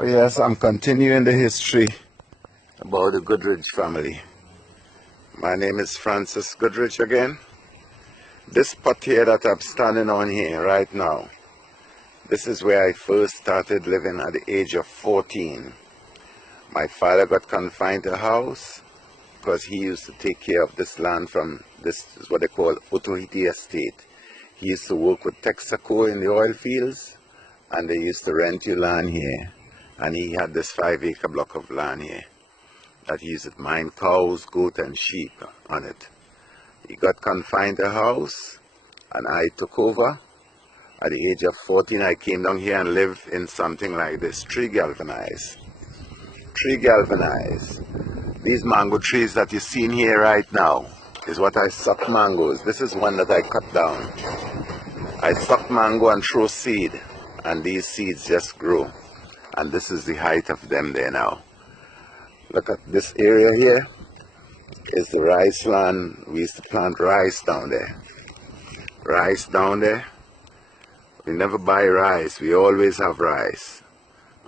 Oh yes, I'm continuing the history about the Goodridge family. My name is Francis Goodridge again. This spot here that I'm standing on here right now, this is where I first started living at the age of 14. My father got confined to a house because he used to take care of this land from this is what they call Otaheite estate. He used to work with Texaco in the oil fields, and they used to rent you land here. And he had this 5-acre block of land here that he used to mine cows, goat and sheep on it. He got confined to a house and I took over. At the age of 14 I came down here and lived in something like this, tree galvanized. Tree galvanized. These mango trees that you see in here right now is what I suck mangoes. This is one that I cut down. I suck mango and throw seed, and these seeds just grow. And this is the height of them there now. Look at this area here is the rice land. We used to plant rice down there. Rice down there. We never buy rice. We always have rice.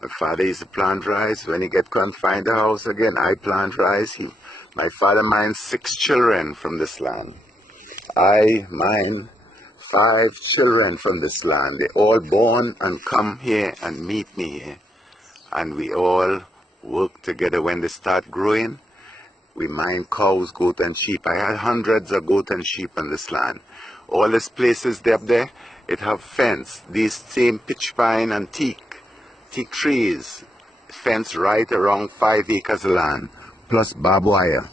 My father used to plant rice. When he get confined to the house again, I plant rice. My father mined 6 children from this land. I mine 5 children from this land. They all born and come here and meet me here. And we all work together. When they start growing, we mine cows, goat and sheep. I had hundreds of goat and sheep on this land. All these places up there, it have fence. These same pitch pine and teak trees, fence right around 5 acres of land, plus barbed wire.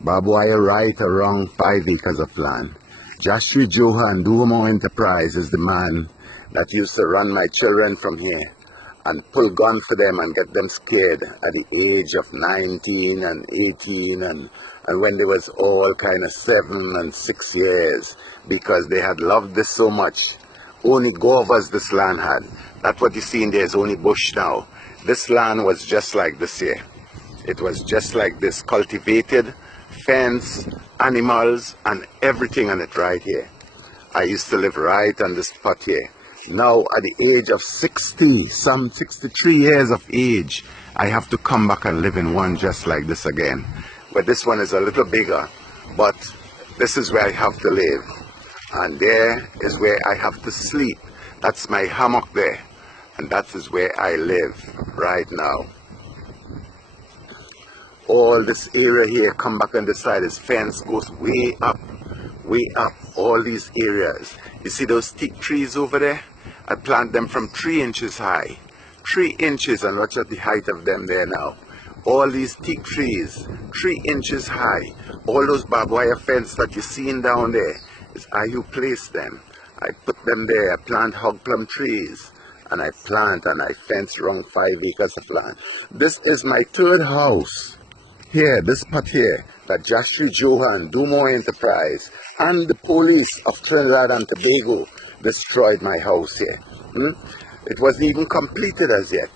Barbed wire right around 5 acres of land. Jaisree Jodhan, Dumore Enterprise is the man that used to run my children from here and pull gun for them and get them scared at the age of 19 and 18 and when they was all kind of 7 and 6 years, because they had loved this so much. Only govers this land had. That's what you see in there is only bush now. This land was just like this here. It was just like this, cultivated, fence, animals and everything on it right here. I used to live right on this spot here. Now at the age of 60, some 63 years of age, I have to come back and live in one just like this again. But this one is a little bigger, but this is where I have to live. And there is where I have to sleep. That's my hammock there. And that is where I live right now. All this area here, come back on the side, this fence goes way up, all these areas. You see those teak trees over there? I plant them from 3 inches high. 3 inches, and watch at the height of them there now. All these teak trees, 3 inches high. All those barbed wire fence that you're seeing down there, is I who placed them. I put them there. I plant hog plum trees. And I plant and I fence around 5 acres of land. This is my 3rd house. Here, this spot here, that Jaisree Jodhan, Dumore Enterprise, and the police of Trinidad and Tobago destroyed my house here. It wasn't even completed as yet.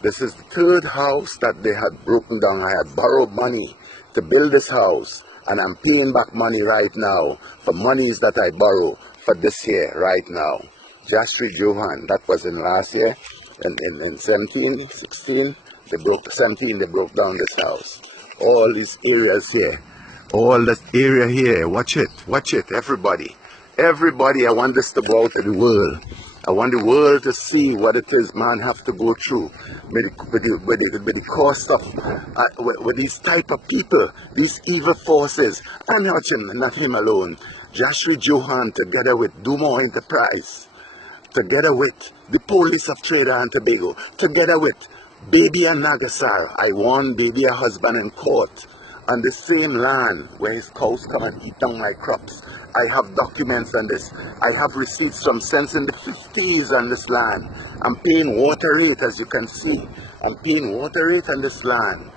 This is the 3rd house that they had broken down. I had borrowed money to build this house, and I'm paying back money right now for monies that I borrow for this here right now. Jaisree Jodhan, that was in last year, in 17, 16, they broke down this house. All these areas here, all this area here, watch it, everybody. Everybody, I want this to go out to the world. I want the world to see what it is man have to go through with the cost of, with these type of people, these evil forces, and not him alone. Jaisree Jodhan together with Dumore Enterprise, together with the police of Trinidad and Tobago, together with Baby and Nagessar. I won Baby a husband in court on the same land where his cows come and eat down my crops. I have documents on this. I have receipts from since in the 50s on this land. I'm paying water rate, as you can see. I'm paying water rate on this land.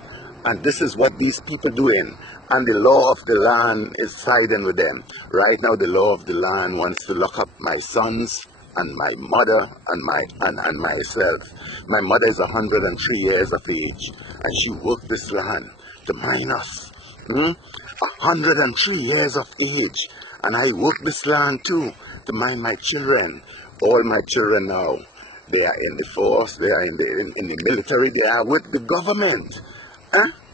And this is what these people doing. And the law of the land is siding with them. Right now the law of the land wants to lock up my sons and my mother and myself. My mother is 103 years of age, and she worked this land to mine us. 103 years of age, and I worked this land too to mine my children. All my children now, They are in the force, they are in the military, they are with the government.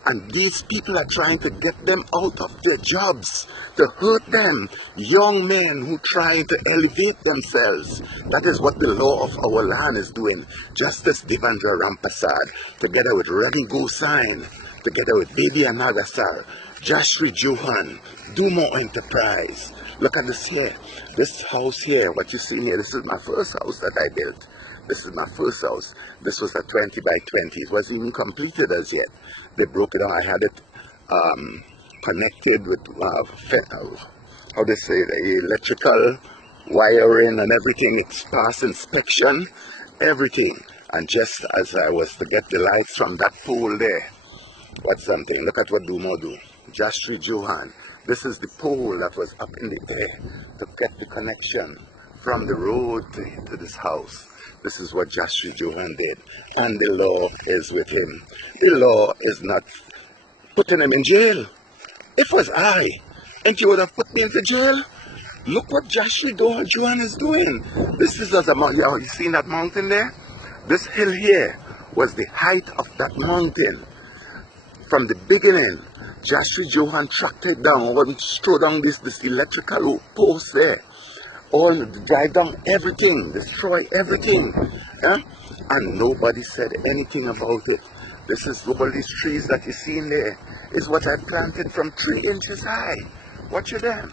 And these people are trying to get them out of their jobs, to hurt them. Young men who try to elevate themselves. That is what the law of our land is doing. Justice Devindra Rampersad, together with Remy Gosine, together with Baby and Nagessar, Jaisree Jodhan, Dumore Enterprise. Look at this here. This house here, what you see here, this is my first house that I built. This is my first house. This was a 20 by 20. It wasn't even completed as yet. They broke it down. I had it connected with, how they say, the electrical wiring and everything. It's passed inspection, everything. And just as I was to get the lights from that pole there, what's something? Look at what Dumore do. Jaisree Jodhan. This is the pole that was up in the air to get the connection from the road to this house. This is what Jaisree Jodhan did. And the law is with him. The law is not putting him in jail. If it was I, and you would have put me into jail, look what Jaisree Jodhan is doing. This is as a mountain. You seen that mountain there? This hill here was the height of that mountain. From the beginning, Jaisree Jodhan tracked it down, throw down this electrical post there. All drive down everything, destroy everything, and nobody said anything about it. This is all these trees that you see in there is what I planted from 3 inches high. Watch it then.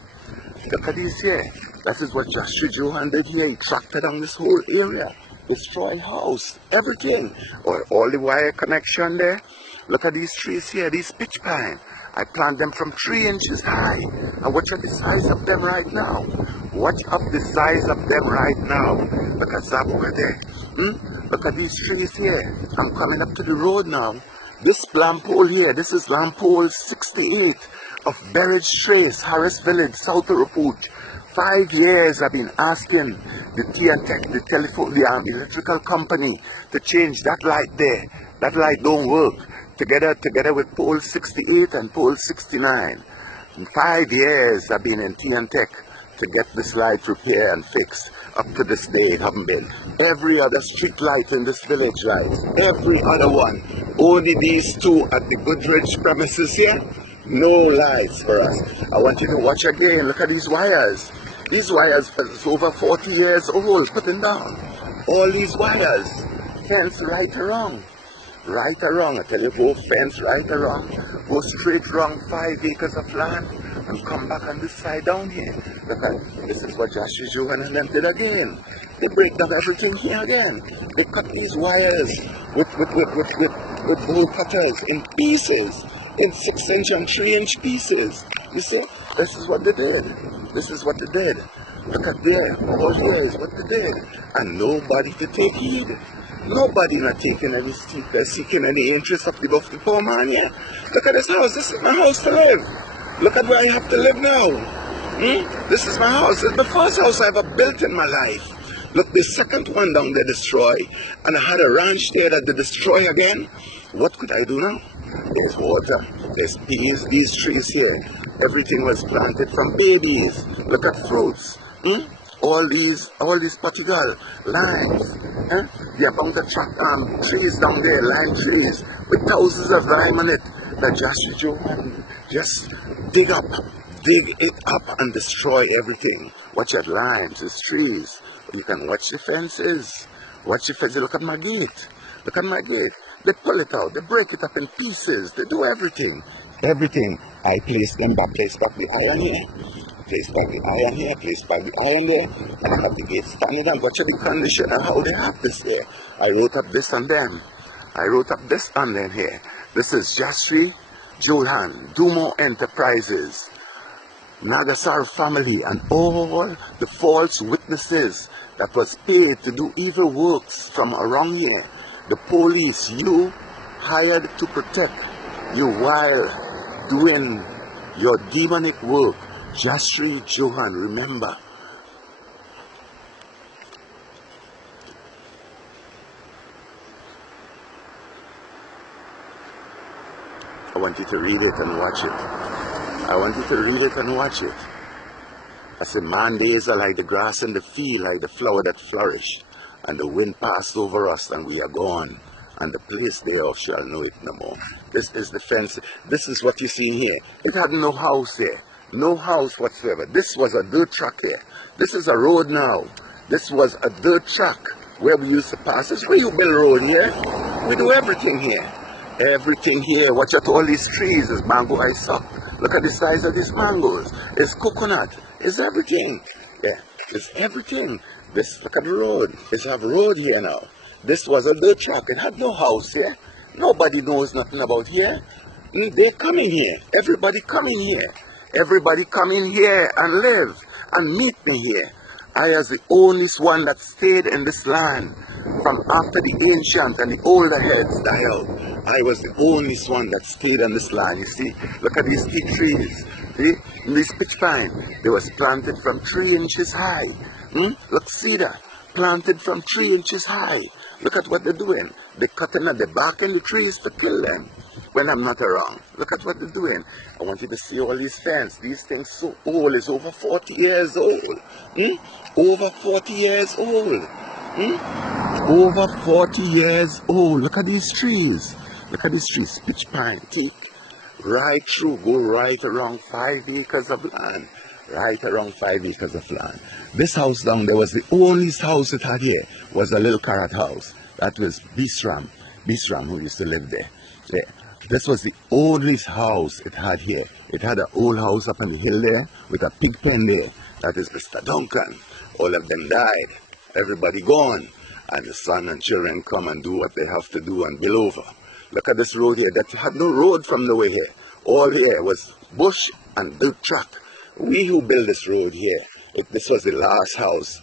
Look at these here. That is what Jaisree Jodhan did here. He tracked down this whole area, destroy house, everything, all the wire connection there. Look at these trees here, these pitch pine. I plant them from 3 inches high. And watch at the size of them right now. Watch up the size of them right now. Look at that over there. Look at these trees here. I'm coming up to the road now. This lamp pole here, this is lamp pole 68 of Berridge Trace, Harris Village, South Oropouche. 5 years I've been asking the TNTech, the telephone, the electrical company to change that light there. That light don't work. Together with pole 68 and pole 69. In 5 years I've been in TNTech to get this light repaired and fixed. Up to this day it haven't been. Every other street light in this village light, every other one. Only these two at the Goodridge premises here, no lights for us. I want you to watch again. Look at these wires. These wires are over 40 years old, putting down. All these wires, fence right around. Right around, I tell you, go fence right around, go straight around 5 acres of land and come back on this side down here. Look at, this is what Jaisree Jodhan and them did again. They break down everything here again. They cut these wires with bowl cutters in pieces, in 6-inch and 3-inch pieces. You see, this is what they did. This is what they did. Look at there, all here is what they did. And nobody to take heed. Nobody not taking any steep, they're seeking any interest of the poor man here. Look at this house, this is my house to live. Look at where I have to live now. This is my house, this is the first house I ever built in my life. Look, the second one down there destroy, and I had a ranch there that they destroy again. What could I do now? There's water, there's peas, these trees here. Everything was planted from babies. Look at fruits. All these particular limes, the amount of trees down there, lime trees, with thousands of lime on it, that Jaisree Jodhan just dig it up and destroy everything. Watch at limes, it's trees. You can watch the fences. Watch the fences, look at my gate. Look at my gate. They pull it out, they break it up in pieces, they do everything. Everything. I place them back, place back the iron here. Place back the iron here, place back the iron there, and I have the gate standing and watch the condition and how they have this here. I wrote up this on them. I wrote up this on them here. This is Jaisree Jodhan, Dumore Enterprises, Nagessar family, and all the false witnesses that was paid to do evil works from around here. The police, you hired to protect you while doing your demonic work. Jaisree Jodhan, remember. I want you to read it and watch it. I want you to read it and watch it. I said, man days are like the grass in the field, like the flower that flourished. and the wind passed over us and we are gone, and the place thereof shall know it no more. This is the fence. This is what you see here. It had no house here. No house whatsoever. This was a dirt track here. This is a road now. This was a dirt track where we used to pass. This is where you build road here. We do everything here. Everything here. Watch out, all these trees. There's mango I suck. Look at the size of these mangoes. It's coconut. It's everything. Yeah, it's everything. This, look at the road. It's a road here now. This was a dirt track. It had no house here. Nobody knows nothing about here. They're coming here. Everybody coming here. Everybody come in here and live and meet me here. I as the only one that stayed in this land from after the ancient and the older heads died. I was the only one that stayed on this land. You see, look at these teak trees. See, this pitch pine, they was planted from 3 inches high. Look, cedar, planted from 3 inches high. Look at what they're doing. They're cutting at the bark in the trees to kill them when I'm not around. Look at what they're doing. I want you to see all these fences. These things so old. It's over 40 years old. Over 40 years old. Over 40 years old. Look at these trees. Look at these trees. Pitch pine, teak. Right through. Go right around 5 acres of land. Right around 5 acres of land. This house down there was the only house it had here. Was a little carrot house. That was Bisram who used to live there. Yeah. This was the oldest house it had here. It had an old house up on the hill there with a pig pen there. That is Mr. Duncan. All of them died. Everybody gone. And the son and children come and do what they have to do and build over. Look at this road here. That had no road from nowhere here. All here was bush and dirt track. We who built this road here. This was the last house.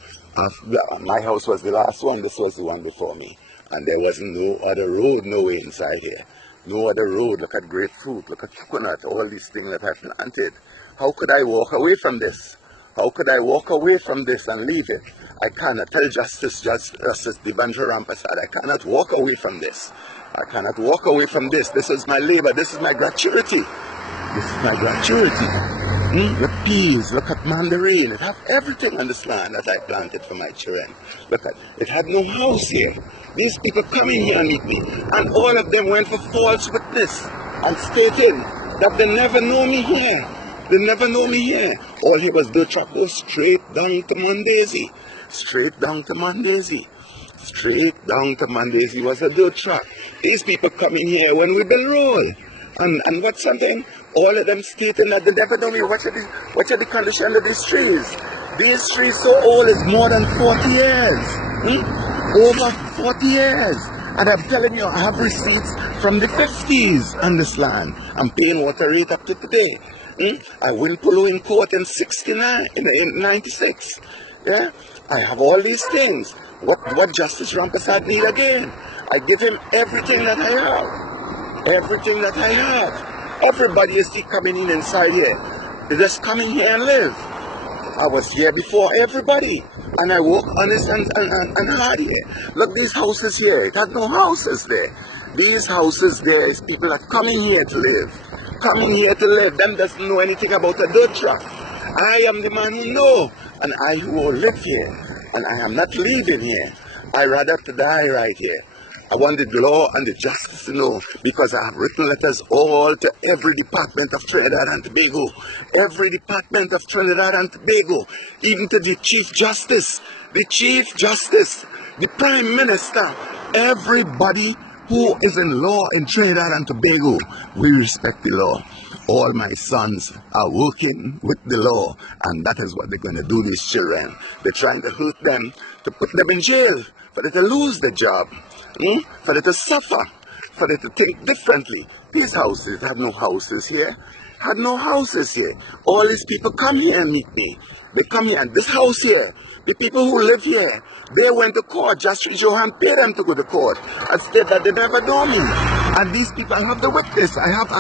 My house was the last one. This was the one before me. And there wasn't no other road nowhere inside here. No other road. Look at grapefruit. Look at coconut. All these things that I planted. How could I walk away from this? How could I walk away from this and leave it? I cannot. Tell Justice Devindra Rampersad, I cannot walk away from this. I cannot walk away from this. This is my labor. This is my gratuity. This is my gratuity. Look peas, look at mandarin. It had everything on this land that I planted for my children. Look at it had no house here. These people come in here and meet me, and all of them went for false witness and stating that they never know me here. They never know me here. All he was dirt track go straight down to Mandesi. Straight down to Mandesi. Straight down to Mandesi was a dirt track. These people come in here when we build road. And what's something? All of them stating that they never know me. Watch at the condition of these trees. These trees so old, it's more than 40 years. Over 40 years. And I'm telling you, I have receipts from the 50s on this land. I'm paying water rate up to today. I win polo in court in 69, in 96. Yeah, I have all these things. What Justice Rampersad need again? I give him everything that I have. Everything that I have. Everybody is still coming in inside here. They're just coming here and live. I was here before everybody. And I walk honest and hard here. Look, these houses here. It had no houses there. These houses there is people that coming here to live. Coming here to live. Them doesn't know anything about a dirt track. I am the man who know. And I who will live here. And I am not leaving here. I rather to die right here. I want the law and the justice to know, because I have written letters all to every department of Trinidad and Tobago. Every department of Trinidad and Tobago. Even to the Chief Justice, the Prime Minister, everybody who is in law in Trinidad and Tobago. We respect the law. All my sons are working with the law, and that is what they're going to do, these children. They're trying to hurt them, to put them in jail, for them to lose their job. For them to suffer, for them to think differently. These houses had no houses here. Had no houses here. All these people come here and meet me. They come here, and this house here, the people who live here, they went to court. Jaisree Jodhan paid them to go to court and said that they never know me. And these people, I have the witness. I have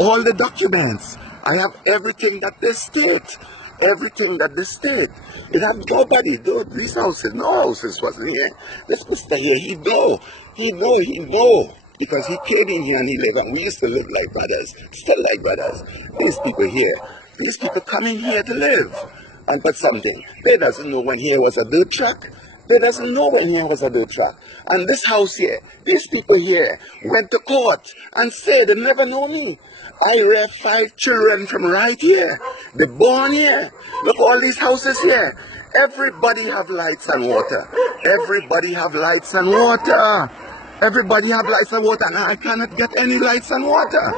all the documents. I have everything that they state. Everything that they state. It had nobody. These houses, no houses wasn't here. This Mr. here, he know. Because he came in here and he lived, and we used to live like brothers, still like brothers. These people here, these people coming here to live. And but something, they doesn't know when here was a dirt track. They doesn't know when here was a dirt track. And this house here, these people here went to court and said they never know me. I rear 5 children from right here. They born here. Look, all these houses here. Everybody have lights and water. Everybody have lights and water. Everybody have lights and water. And I cannot get any lights and water.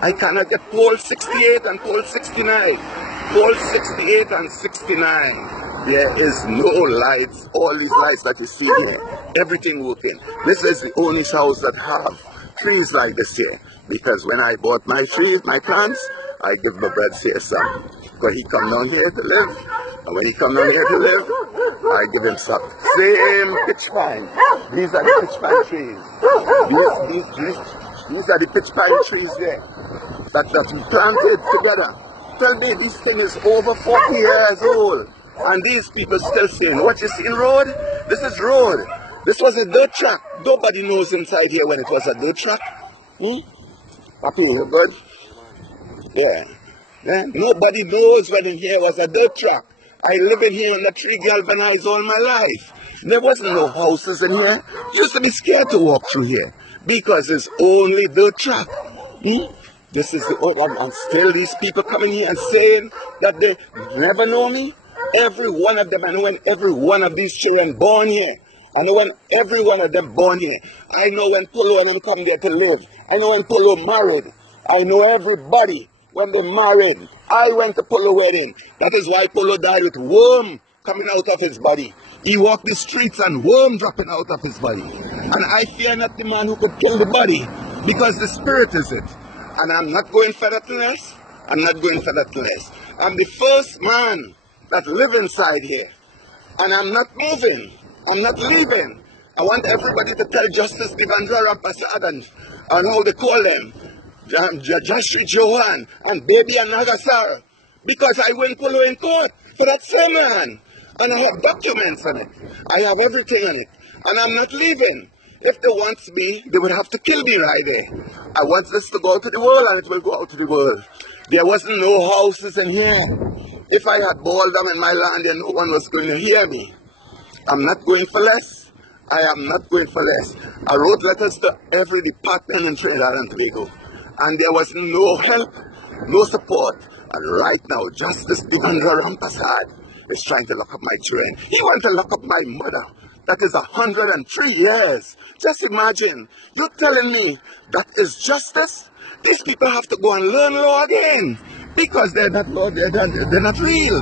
I cannot get pole 68 and pole 69. Pole 68 and 69. There is no lights. All these lights that you see here, everything working. This is the only house that have trees like this here. Because when I bought my trees, my plants, I give my bread here some. Because he come down here to live. And when he come down here to live, I give him some. Same pitch pine. These are the pitch pine trees. These are the pitch pine trees there. That we planted together. Tell me, this thing is over 40 years old. And these people still saying, what you see in road? This is road. This was a dirt track. Nobody knows inside here when it was a dirt track. Papi, you good? Yeah. Nobody knows when in here was a dirt track. I live in here in the tree galvanized all my life. There wasn't no houses in here. Used to be scared to walk through here because it's only dirt track. This is the old one, and still these people coming here and saying that they never know me. Every one of them, I know when every one of these children born here. I know when every one of them born here. I know when Polo and them come there to live. I know when Polo married. I know everybody when they married. I went to Polo wedding. That is why Polo died with worm coming out of his body. He walked the streets and worm dropping out of his body. And I fear not the man who could kill the body, because the spirit is it. And I'm not going for that less. I'm not going for that less. I'm the first man that live inside here. And I'm not moving. I'm not leaving. I want everybody to tell Justice Devindra, Rampersad, and how they call them, Jaisree, Jodhan, and Baby and Nagessar, because I went Polo in court for that same man. And I have documents on it. I have everything on it. And I'm not leaving. If they want me, they would have to kill me right there. I want this to go out to the world, and it will go out to the world. There wasn't no houses in here. If I had balled them in my land, then no one was going to hear me. I'm not going for less. I am not going for less. I wrote letters to every department in Trinidad and Tobago, and there was no help, no support. And right now, Justice Devindra Rampersad is trying to lock up my children. He wants to lock up my mother. That is 103 years. Just imagine, you're telling me that is justice? These people have to go and learn law again, because they're not law, they're not real.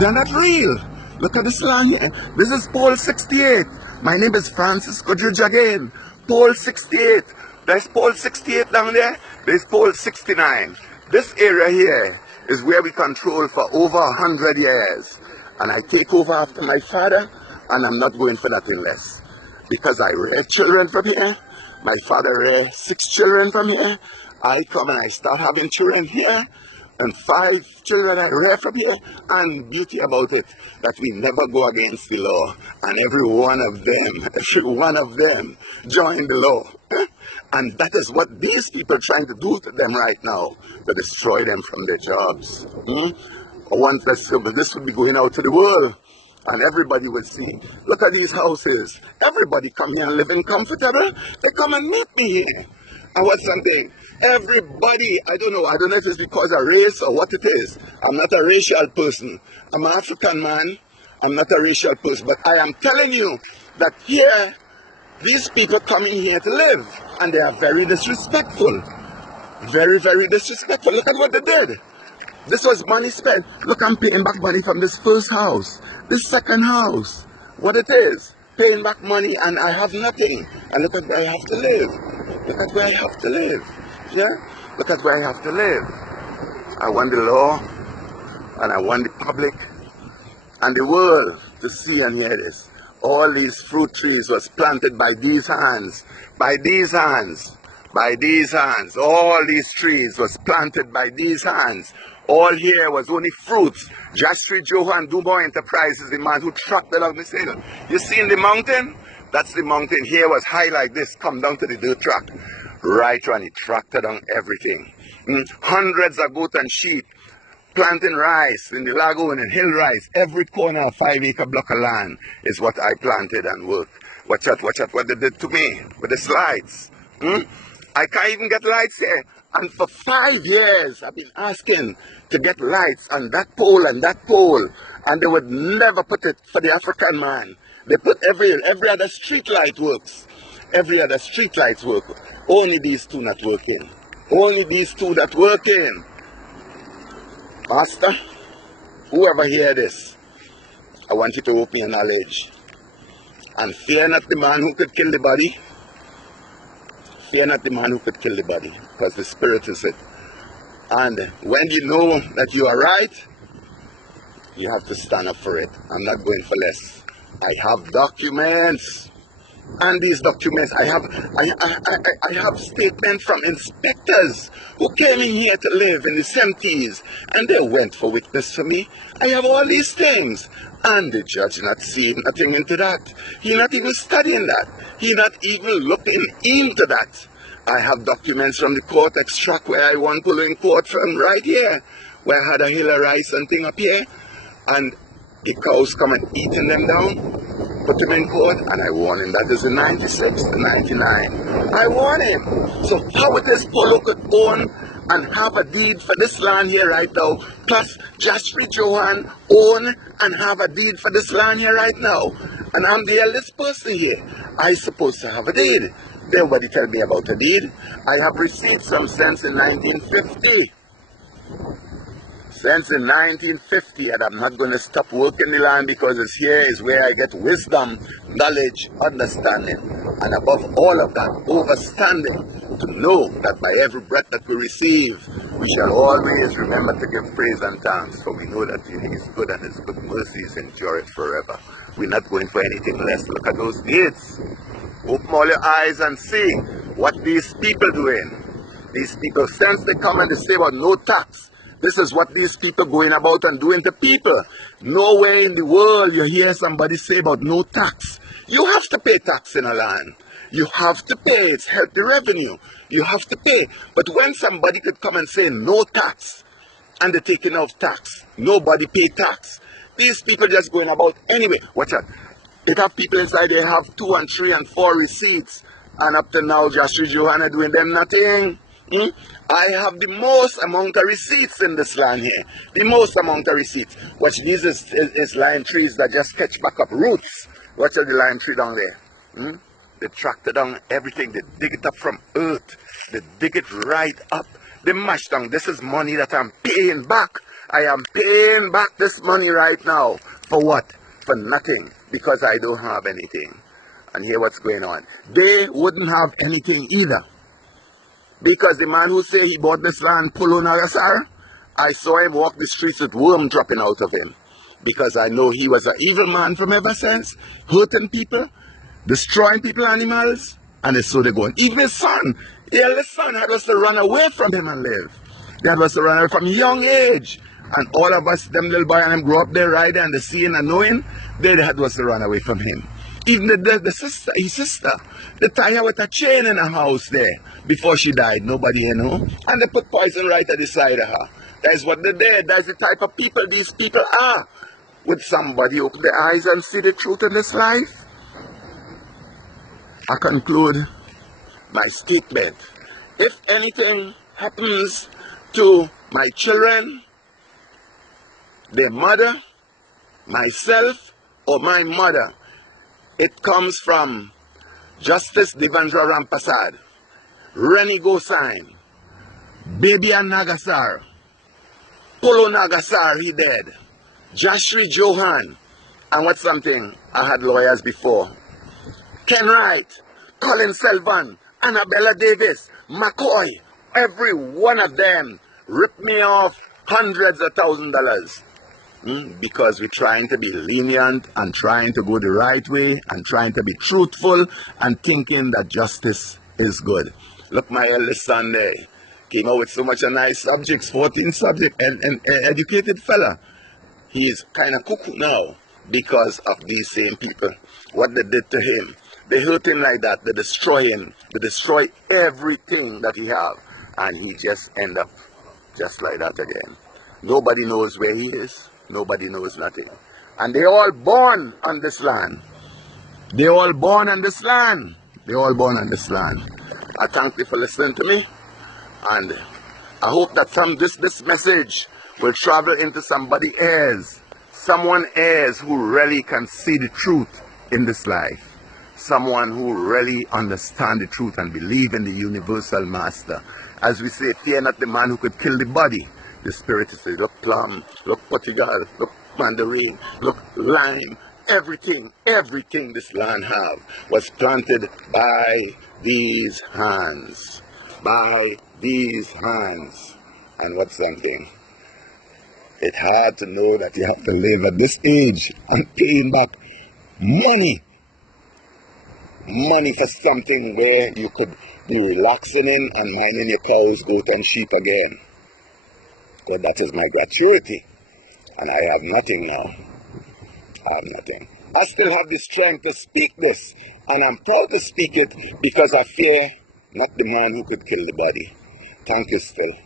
They're not real. Look at this land here. This is pole 68. My name is Francis Goodridge again. Pole 68. There's pole 68 down there. There's pole 69. This area here is where we control for over 100 years. And I take over after my father, and I'm not going for nothing less. Because I rear children from here. My father reared 6 children from here. I come and I start having children here. And 5 children I rear from here. And beauty about it, that we never go against the law. And every one of them join the law. And that is what these people are trying to do to them right now, to destroy them from their jobs. Once this would be going out to the world, and everybody would see, look at these houses. Everybody come here and living comfortable. They come and meet me here. And what's something? Everybody, I don't know if it's because of race or what it is. I'm not a racial person. I'm an African man. I'm not a racial person. But I am telling you that here, these people coming here to live, and they are very disrespectful. Very, very disrespectful. Look at what they did. This was money spent. Look, I'm paying back money from this first house. This second house. What it is. Paying back money, and I have nothing. And look at where I have to live. Look at where I have to live. Yeah? Look at where I have to live. I want the law, and I want the public, and the world to see and hear this. All these fruit trees was planted by these hands. By these hands. By these hands. All these trees was planted by these hands. All here was only fruits. Jaisree, Jodhan, Dumore Enterprises, the man who trucked along this hill. You see in the mountain? That's the mountain. Here was high like this, come down to the dirt track. Right on, he tracked down everything. Hundreds of goat and sheep planting rice in the lagoon and hill rice. Every corner of 5-acre block of land is what I planted and worked. Watch out what they did to me with the slides. I can't even get lights here. And for 5 years, I've been asking to get lights on that pole and that pole. And they would never put it for the African man. They put every other street light works. Every other street lights work. Only these two not working. Only these two that working. Master, whoever hear this, I want you to open your knowledge. And fear not the man who could kill the body. Fear not the man who could kill the body, because the spirit is it. And when you know that you are right, you have to stand up for it. I'm not going for less. I have documents. And these documents, I have statements from inspectors who came in here to live in the 70s, and they went for witness for me. I have all these things, and the judge not seeing nothing into that. He not even studying that. He not even looking into that. I have documents from the court extract where I won pull in court from right here, where I had a hill of rice and thing up here, and the cows come and eating them down. Put him in court, and I warn him that is the 96, the 99. I warn him. So how it is Polo could own and have a deed for this land here right now, plus Jaisree Jodhan own and have a deed for this land here right now. And I'm the eldest person here. I supposed to have a deed. Nobody tell me about a deed. I have received some sense in 1950. Since in 1950, and I'm not going to stop working the land, because it's here is where I get wisdom, knowledge, understanding, and above all of that, overstanding, to know that by every breath that we receive, we shall always remember to give praise and thanks, for we know that He is good and His good mercies endure it forever. We're not going for anything less. Look at those gates. Open all your eyes and see what these people doing. These people, since they come and they say about no tax, this is what these people going about and doing to people. Nowhere in the world you hear somebody say about no tax. You have to pay tax in a land. You have to pay. It's healthy revenue. You have to pay. But when somebody could come and say no tax, and they're taking off tax, nobody pay tax. These people just going about anyway. Watch out. They have people inside, they have 2 and 3 and 4 receipts. And up to now, Jaisree Jodhan are doing them nothing. I have the most amount of receipts in this land here. The most amount of receipts. Watch, these is lime trees that just catch back up roots. Watch out the lime tree down there. They track it down, everything. They dig it up from earth. They dig it right up. They mash down. This is money that I'm paying back. I am paying back this money right now. For what? For nothing. Because I don't have anything. And here what's going on. They wouldn't have anything either. Because the man who say he bought this land, Polo Nagessar, I saw him walk the streets with worm dropping out of him. Because I know he was an evil man from ever since, hurting people, destroying people, animals, and so they're going. Even his son, the eldest son, had us to run away from him and live. They had us to run away from a young age. And all of us, them little boy and them grew up there riding and the seeing and knowing, they had us to run away from him. Even the sister, his sister, they tie her with a chain in a house there before she died. Nobody know. And they put poison right at the side of her. That's what they did. That's the type of people these people are. Would somebody open their eyes and see the truth in this life? I conclude my statement. If anything happens to my children, their mother, myself, or my mother, it comes from Justice Devindra Rampersad, Rennie Gosine, Baby and Nagessar, Polo Nagessar, he dead, Jaisree Jodhan, and what's something, I had lawyers before, Ken Wright, Colin Selvan, Annabella Davis, McCoy, every one of them ripped me off hundreds of $1,000s. Because we're trying to be lenient and trying to go the right way and trying to be truthful and thinking that justice is good. Look, my eldest son there came out with so much nice subjects, 14 subjects, and educated fella. He is kind of cuckoo now because of these same people. What they did to him. They hurt him like that. They destroy him. They destroy everything that he have. And he just end up just like that again. Nobody knows where he is. Nobody knows nothing. And they all born on this land. They all born on this land. They all born on this land. I thank you for listening to me. And I hope that this message will travel into somebody's ears. Someone ears who really can see the truth in this life. Someone who really understand the truth and believe in the universal master. As we say, fear not the man who could kill the body. The spirit is saying, look plum, look Portugal, look mandarin, look lime. Everything this land have was planted by these hands. By these hands. And what's something? It's hard to know that you have to live at this age and paying back money. Money for something where you could be relaxing in and minding your cows, goat and sheep again. Because that is my gratuity. And I have nothing now. I have nothing. I still have the strength to speak this. And I'm proud to speak it because I fear not the man who could kill the body. Thank you still.